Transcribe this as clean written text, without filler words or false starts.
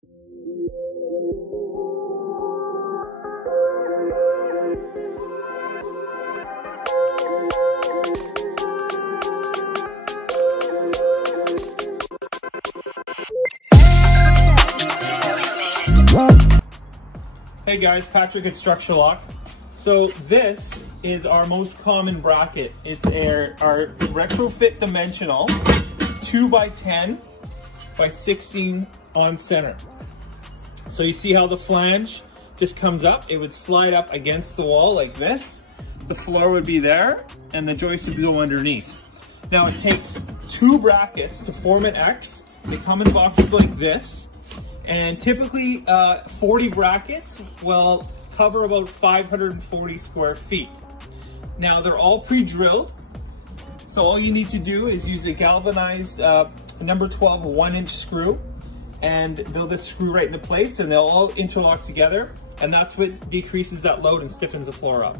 Hey guys, Patrick at Structure Lock. So this is our most common bracket. It's our Retrofit dimensional 2x10 by 16 on center. So you see how the flange just comes up? It would slide up against the wall like this. The floor would be there and the joist would go underneath. Now it takes 2 brackets to form an X. They come in boxes like this. And typically 40 brackets will cover about 540 square feet. Now they're all pre-drilled. So all you need to do is use a galvanized number 12 1-inch screw, and they'll just screw right into place and they'll all interlock together. And that's what decreases that load and stiffens the floor up.